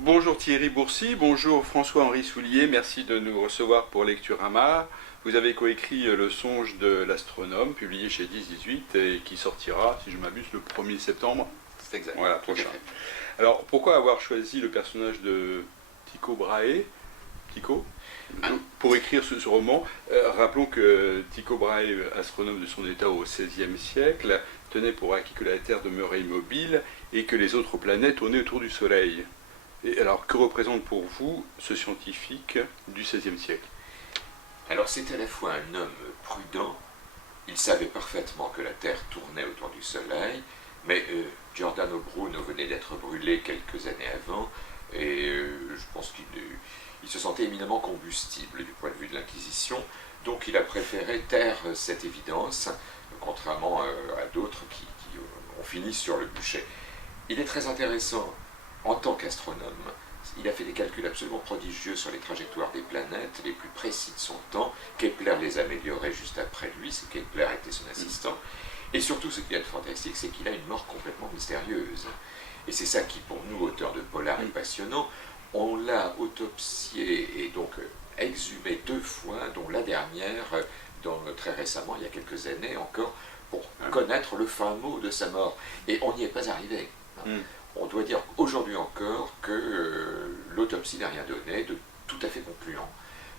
Bonjour Thierry Boursy, bonjour François-Henri Soulier, merci de nous recevoir pour Lecturama. Vous avez coécrit Le songe de l'astronome, publié chez 10-18 et qui sortira, si je m'abuse, le 1er septembre. C'est exact. Voilà, prochain. Alors, pourquoi avoir choisi le personnage de Tycho Brahe pour écrire ce roman? Rappelons que Tycho Brahe, astronome de son état au XVIe siècle, tenait pour acquis que la Terre demeurait immobile et que les autres planètes tournaient autour du Soleil. Et alors, que représente pour vous ce scientifique du XVIe siècle? Alors c'est à la fois un homme prudent, il savait parfaitement que la Terre tournait autour du Soleil, mais Giordano Bruno venait d'être brûlé quelques années avant, et je pense qu'il se sentait éminemment combustible du point de vue de l'Inquisition, donc il a préféré taire cette évidence, contrairement à d'autres qui ont fini sur le bûcher. Il est très intéressant en tant qu'astronome. Il a fait des calculs absolument prodigieux sur les trajectoires des planètes, les plus précis de son temps. Kepler les améliorait juste après lui, c'est Kepler était son assistant. Et surtout, ce qui est fantastique, c'est qu'il a une mort complètement mystérieuse. Et c'est ça qui, pour nous, auteurs de polar, est passionnant. On l'a autopsié et donc exhumé 2 fois, dont la dernière, très récemment, il y a quelques années encore, pour connaître le fin mot de sa mort. Et on n'y est pas arrivé. On doit dire aujourd'hui encore que l'autopsie n'a rien donné de tout à fait concluant.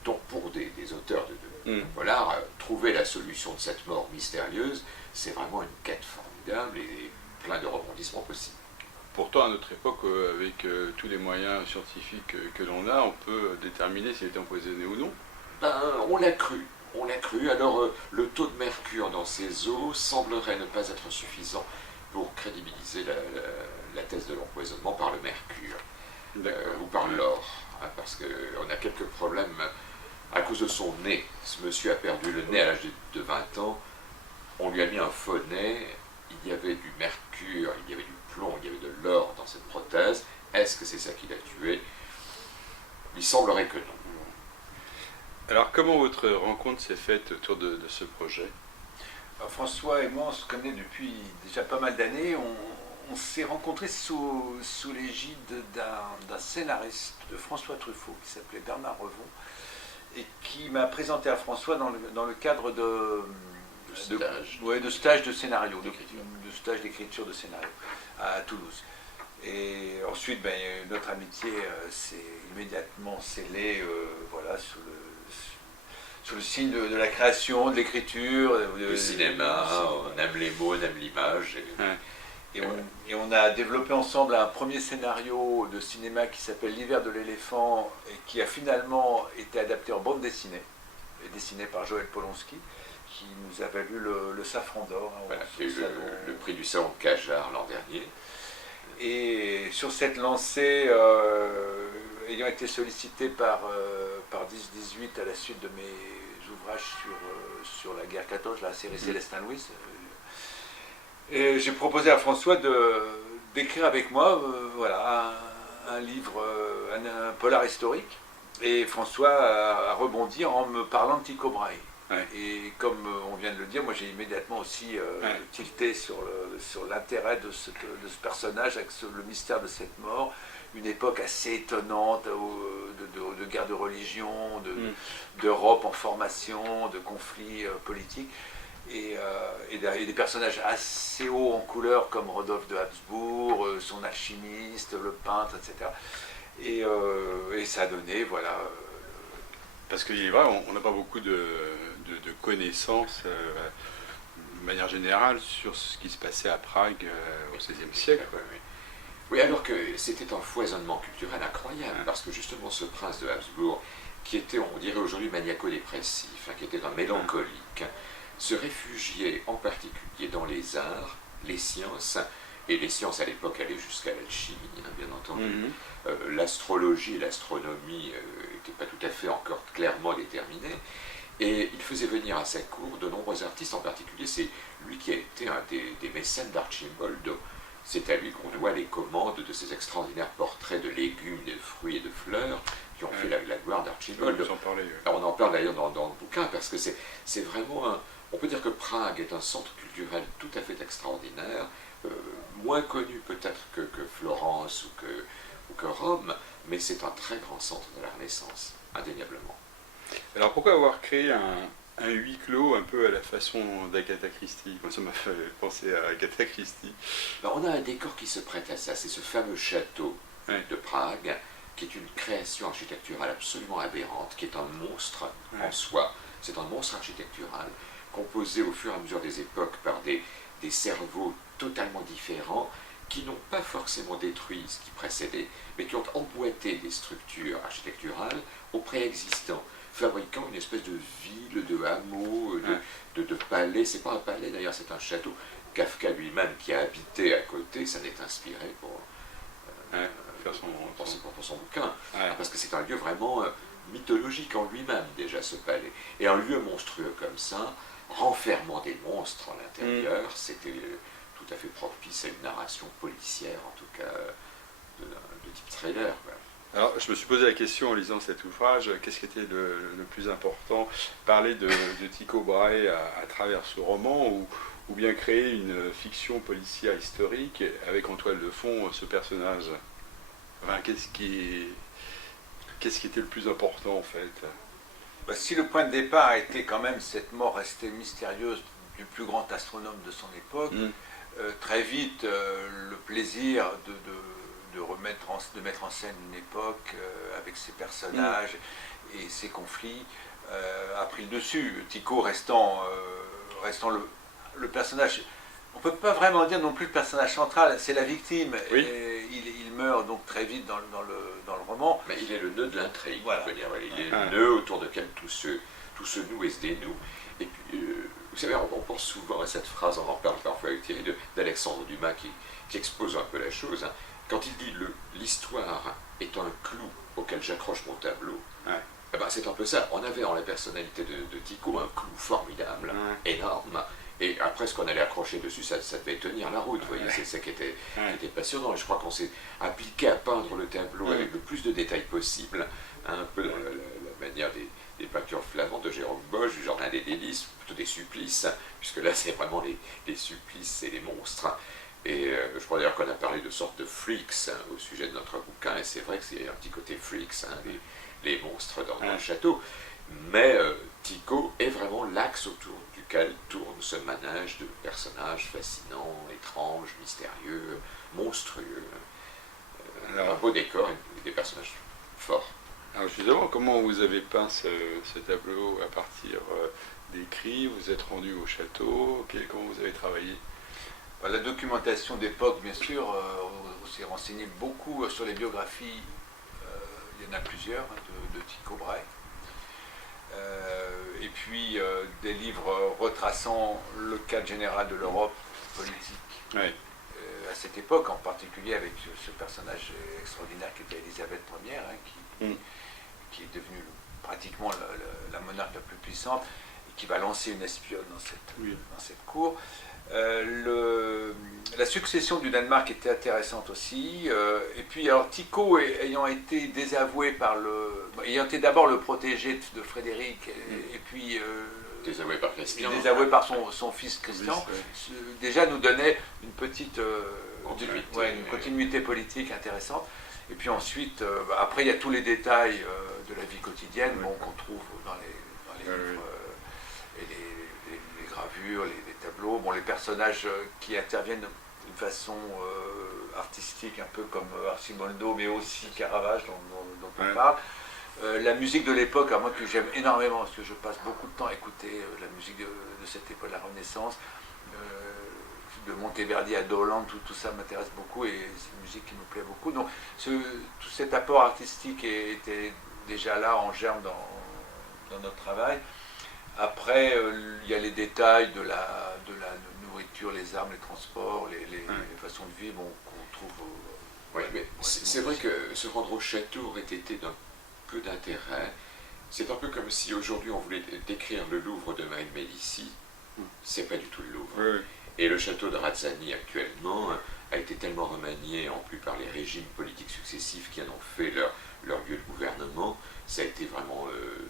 Donc pour des auteurs de polar, trouver la solution de cette mort mystérieuse, c'est vraiment une quête formidable et plein de rebondissements possibles. Pourtant, à notre époque, avec tous les moyens scientifiques que l'on a, on peut déterminer s'il était empoisonné ou non. On l'a cru. On l'a cru. Alors le taux de mercure dans ses eaux semblerait ne pas être suffisant pour crédibiliser la thèse de l'empoisonnement par le mercure ou par l'or, parce qu'on a quelques problèmes à cause de son nez. Ce monsieur a perdu le nez à l'âge de 20 ans, on lui a mis un faux nez, il y avait du mercure, il y avait du plomb, il y avait de l'or dans cette prothèse. Est-ce que c'est ça qui l'a tué? Il semblerait que non. Alors, comment votre rencontre s'est faite autour de ce projet? Alors, François et moi, on se connaît depuis déjà pas mal d'années. On s'est rencontrés sous l'égide d'un scénariste de François Truffaut qui s'appelait Bernard Revon et qui m'a présenté à François dans le cadre de stage de scénario, de stage d'écriture de scénario à Toulouse. Et ensuite, notre amitié s'est immédiatement scellée sous le signe de la création, de l'écriture. Le cinéma, on aime les mots, on aime l'image. Et on a développé ensemble un premier scénario de cinéma qui s'appelle L'hiver de l'éléphant et qui a finalement été adapté en bande dessinée, et dessiné par Joël Polonsky, qui nous a valu le Safran d'Or. Voilà, le prix du salon de Cajar l'an dernier. Et sur cette lancée, ayant été sollicité par 10-18 à la suite de mes ouvrages sur la guerre 14, la série Célestin Louis, et j'ai proposé à François d'écrire avec moi un livre, un polar historique. Et François a rebondi en me parlant de Tycho Brahe. Ouais. Et comme on vient de le dire, moi j'ai immédiatement aussi tilté sur l'intérêt de ce personnage, avec le mystère de cette mort, une époque assez étonnante de guerre de religion, d'Europe en formation, de conflits politiques. Et des personnages assez hauts en couleur comme Rodolphe de Habsbourg, son alchimiste, le peintre, etc. Et ça a donné, Parce qu'il est vrai, on n'a pas beaucoup de connaissances de manière générale sur ce qui se passait à Prague au XVIe siècle. Oui, alors que c'était un foisonnement culturel incroyable, parce que justement ce prince de Habsbourg, qui était, on dirait aujourd'hui, maniaco-dépressif, qui était un mélancolique, se réfugiait en particulier dans les arts, les sciences, et les sciences à l'époque allaient jusqu'à l'alchimie, bien entendu. L'astrologie et l'astronomie n'étaient pas tout à fait encore clairement déterminées, et il faisait venir à sa cour de nombreux artistes, en particulier c'est lui qui a été un des mécènes d'Arcimboldo. C'est à lui qu'on doit les commandes de ces extraordinaires portraits de légumes, de fruits et de fleurs qui ont fait la gloire d'Arcimboldo. On en parle d'ailleurs dans le bouquin, parce que c'est vraiment on peut dire que Prague est un centre culturel tout à fait extraordinaire, moins connu peut-être que Florence que Rome, mais c'est un très grand centre de la Renaissance, indéniablement. Alors pourquoi avoir créé un huis clos un peu à la façon d'Agatha Christie? Moi, ça m'a fait penser à Agatha Christie. Ben, on a un décor qui se prête à ça, c'est ce fameux château de Prague, qui est une création architecturale absolument aberrante, qui est un monstre en soi. C'est un monstre architectural, composé au fur et à mesure des époques par des cerveaux totalement différents, qui n'ont pas forcément détruit ce qui précédait, mais qui ont emboîté des structures architecturales au préexistant, fabriquant une espèce de ville, de hameau, de palais. C'est pas un palais d'ailleurs, c'est un château. Kafka lui-même, qui a habité à côté, ça n'est inspiré pour son bouquin, parce que c'est un lieu vraiment mythologique en lui-même déjà, ce palais. Et un lieu monstrueux comme ça, renfermant des monstres à l'intérieur, c'était tout à fait propice à une narration policière, en tout cas de type thriller. Alors, je me suis posé la question en lisant cet ouvrage, qu'est-ce qui était le plus important? Parler de Tycho Brahe à travers ce roman, ou bien créer une fiction policière historique avec en toile de fond ce personnage? Enfin, qu'est-ce qui était le plus important en fait? Si le point de départ a été quand même cette mort restée mystérieuse du plus grand astronome de son époque, très vite le plaisir de mettre en scène une époque avec ses personnages et ses conflits a pris le dessus. Tycho restant le personnage, on ne peut pas vraiment dire non plus le personnage central, c'est la victime. Oui. Et il meurt donc très vite dans le roman. Mais il est le nœud de l'intrigue, voilà. on peut dire. Il est le nœud autour duquel tout se noue et se dénoue. Et puis, vous savez, on pense souvent à cette phrase, on en parle parfois avec Thierry, d'Alexandre Dumas qui expose un peu la chose. Quand il dit l'histoire est un clou auquel j'accroche mon tableau, eh ben, c'est un peu ça. On avait en la personnalité de Tycho un clou formidable, énorme. Et après, ce qu'on allait accrocher dessus, ça devait tenir la route. Vous voyez, c'est ça qui était passionnant. Et je crois qu'on s'est appliqué à peindre le tableau avec le plus de détails possible, un peu dans la manière des peintures flamandes de Jérôme Bosch, du Jardin des Délices, plutôt des supplices, puisque là, c'est vraiment les supplices et les monstres. Et je crois d'ailleurs qu'on a parlé de sortes de freaks au sujet de notre bouquin, et c'est vrai qu'il y a un petit côté freaks, les monstres dans le château. Mais Tycho est vraiment l'axe autour duquel tourne ce manège de personnages fascinants, étranges, mystérieux, monstrueux. Un beau décor et des personnages forts. Alors justement, comment vous avez peint ce tableau à partir d'écrits? Vous êtes rendu au château? Comment vous avez travaillé? La documentation d'époque, bien sûr, on s'est renseigné beaucoup sur les biographies, il y en a plusieurs, de Tycho Brahe. Et puis des livres retraçant le cadre général de l'Europe politique à cette époque, en particulier avec ce personnage extraordinaire qui était Élisabeth Ier, qui est devenue pratiquement la monarque la plus puissante et qui va lancer une espionne dans cette cour. La succession du Danemark était intéressante aussi. Et puis, alors, Tycho ayant été désavoué ayant été d'abord le protégé de Frédéric, et puis désavoué par Christian. Désavoué par son fils Christian, déjà nous donnait une petite continuité politique intéressante. Et puis ensuite, après, il y a tous les détails de la vie quotidienne qu'on trouve dans les livres et les gravures, les tableaux. Les personnages qui interviennent d'une façon artistique, un peu comme Arcimoldo, mais aussi Caravage, dont on parle. La musique de l'époque, moi que j'aime énormément, parce que je passe beaucoup de temps à écouter la musique de cette époque, de la Renaissance, de Monteverdi à Dolan, tout ça m'intéresse beaucoup et c'est une musique qui me plaît beaucoup. Donc tout cet apport artistique était déjà là en germe dans notre travail. Après, il y a les détails de la nourriture, les armes, les transports, les façons de vivre qu'on trouve. C'est vrai que se rendre au château aurait été d'un peu d'intérêt. C'est un peu comme si aujourd'hui on voulait décrire le Louvre de Marie de Médicis. C'est pas du tout le Louvre. Et le château de Razzani actuellement a été tellement remanié en plus par les régimes politiques successifs qui en ont fait leur lieu de gouvernement. Ça a été vraiment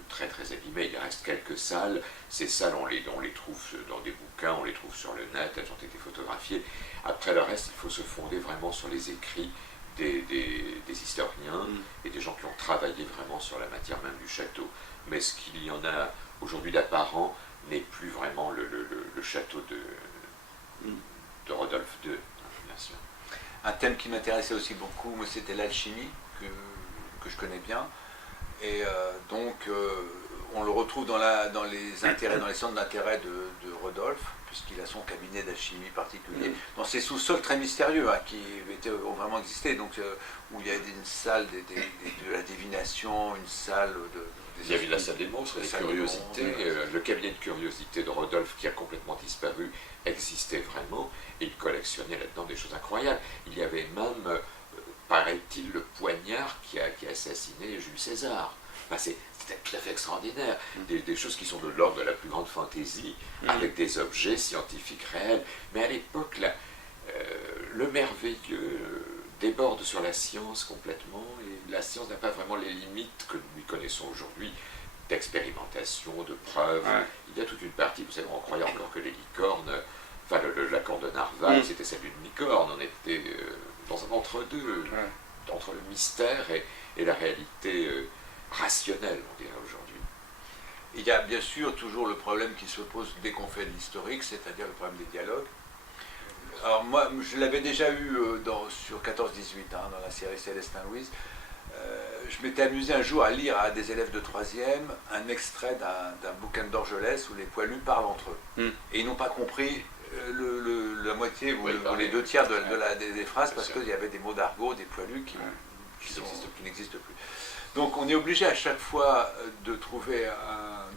très très abîmé. Il reste quelques salles. Ces salles, on les trouve dans des bouquins, on les trouve sur le net, elles ont été photographiées. Après le reste, il faut se fonder vraiment sur les écrits des historiens et des gens qui ont travaillé vraiment sur la matière même du château. Mais ce qu'il y en a aujourd'hui d'apparent n'est plus vraiment le château de Rodolphe II, bien sûr. Un thème qui m'intéressait aussi beaucoup, moi, c'était l'alchimie, que je connais bien. Et on le retrouve dans les centres d'intérêt de Rodolphe, puisqu'il a son cabinet d'alchimie particulier, dans ces sous-sols très mystérieux, qui ont vraiment existé, donc où il y a une salle de la divination, une salle il y avait la salle des monstres, des curiosités, le cabinet de curiosités de Rodolphe qui a complètement disparu existait vraiment, et il collectionnait là-dedans des choses incroyables. Il y avait même, paraît-il, le poignard qui a assassiné Jules César. Enfin, c'était tout à fait extraordinaire, des choses qui sont de l'ordre de la plus grande fantaisie, avec des objets scientifiques réels. Mais à l'époque, le merveilleux déborde sur la science complètement, et la science n'a pas vraiment les limites que nous lui connaissons aujourd'hui, d'expérimentation, de preuves. Il y a toute une partie, vous savez, on croyait encore que les licornes, enfin la corne de Narval, c'était celle d'une licorne, on était dans un entre-deux, entre le mystère et la réalité rationnelle, on dirait aujourd'hui. Il y a bien sûr toujours le problème qui se pose dès qu'on fait de l'historique, c'est-à-dire le problème des dialogues. Alors moi, je l'avais déjà eu sur 14-18, dans la série Célestin Louise. Je m'étais amusé un jour à lire à des élèves de 3e un extrait d'un bouquin d'Orgelès où les poilus parlent entre eux. Et ils n'ont pas compris la moitié ou les 2 tiers des phrases, parce qu'il y avait des mots d'argot, des poilus qui n'existent plus. Donc on est obligé à chaque fois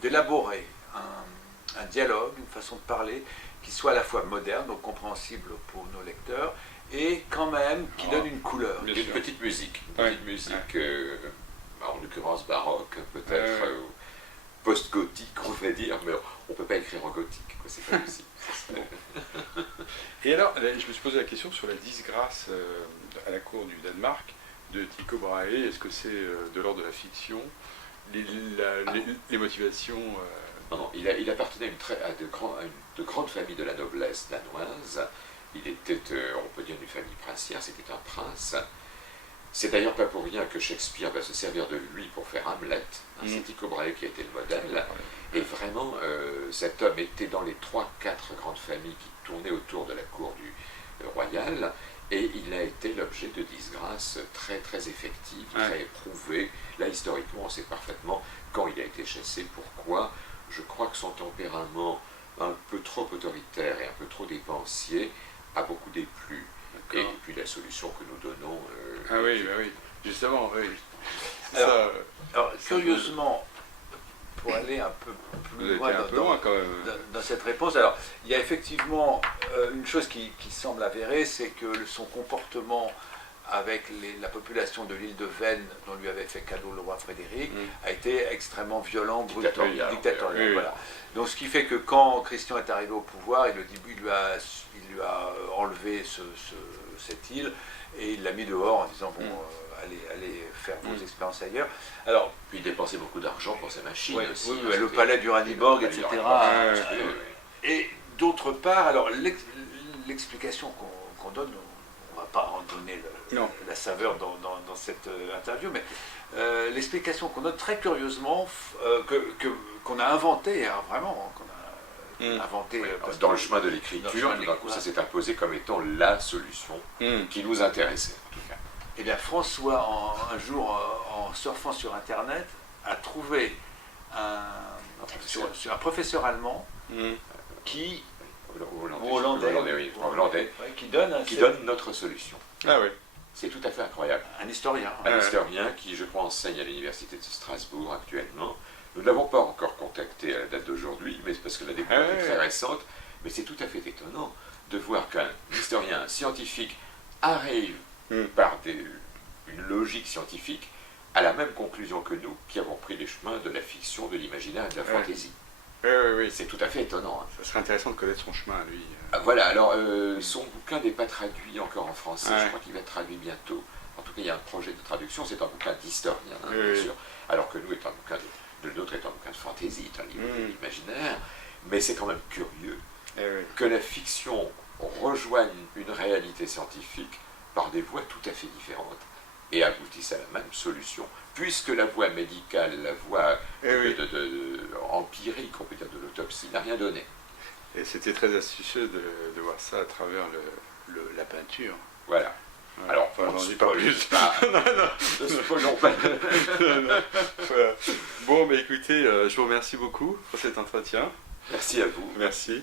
d'élaborer un dialogue, une façon de parler qui soit à la fois moderne, donc compréhensible pour nos lecteurs, et quand même qui donne une couleur. Une petite musique, en l'occurrence baroque, peut-être post-gothique, on va dire, mais on ne peut pas écrire en gothique, c'est pas possible. Et alors, je me suis posé la question sur la disgrâce à la cour du Danemark de Tycho Brahe. Est-ce que c'est de l'ordre de la fiction, les motivations Non, il appartenait à de grandes familles de la noblesse danoise. Il était, on peut dire, une famille princière, c'était un prince. C'est d'ailleurs pas pour rien que Shakespeare va se servir de lui pour faire Hamlet. C'est Tycho Brahe qui a été le modèle. Et vraiment, cet homme était dans les 3-4 grandes familles qui tournaient autour de la cour royale. Et il a été l'objet de disgrâces très très effectives, très éprouvées. Là, historiquement, on sait parfaitement quand il a été chassé, pourquoi. Je crois que son tempérament un peu trop autoritaire et un peu trop dépensier a beaucoup déplu. Et puis la solution que nous donnons... oui, justement, oui. Alors, curieusement, pour aller un peu plus loin, quand même. Dans cette réponse, alors, il y a effectivement une chose qui semble avérée, c'est que son comportement avec la population de l'île de Venne, dont lui avait fait cadeau le roi Frédéric, a été extrêmement violent, dictatorial. Voilà. Donc ce qui fait que quand Christian est arrivé au pouvoir, il lui a enlevé cette île et il l'a mis dehors en disant allez faire vos expériences ailleurs. Alors, puis il dépensait beaucoup d'argent pour sa machine aussi. Le palais du Raniborg, etc. Et d'autre part, alors l'explication qu'on donne, on ne va pas en donner la saveur dans cette interview, mais l'explication qu'on donne très curieusement, qu'on a inventée, vraiment, inventé. Dans le chemin de l'écriture, tout d'un coup, ça s'est imposé comme étant la solution qui nous intéressait, en tout cas. Eh bien, François, un jour, en surfant sur Internet, a trouvé un professeur allemand qui... Hollandais, qui donne notre solution. Ah oui. C'est tout à fait incroyable. Un historien. Un historien qui, je crois, enseigne à l'université de Strasbourg actuellement. Nous ne l'avons pas encore contacté à la date d'aujourd'hui, mais c'est parce que la découverte est très récente. Mais c'est tout à fait étonnant de voir qu'un historien scientifique arrive par une logique scientifique à la même conclusion que nous, qui avons pris les chemins de la fiction, de l'imaginaire et de la fantaisie. Oui. C'est tout à fait étonnant. Ça serait intéressant de connaître son chemin, lui. Voilà, alors son bouquin n'est pas traduit encore en français, je crois qu'il va être traduit bientôt. En tout cas, il y a un projet de traduction, c'est un bouquin d'historien, bien sûr, alors que nous, le nôtre est un bouquin de fantaisie, est un livre imaginaire, mais c'est quand même curieux que la fiction rejoigne une réalité scientifique par des voies tout à fait différentes et aboutissent à la même solution, puisque la voie médicale, la voie empirique, on peut dire, de l'autopsie, n'a rien donné. Et c'était très astucieux de voir ça à travers la peinture. Voilà. Ouais. Alors, enfin, on j'en ne dis pas plus. Ne spoilons pas. Voilà. Bon, écoutez, je vous remercie beaucoup pour cet entretien. Merci à vous. Merci.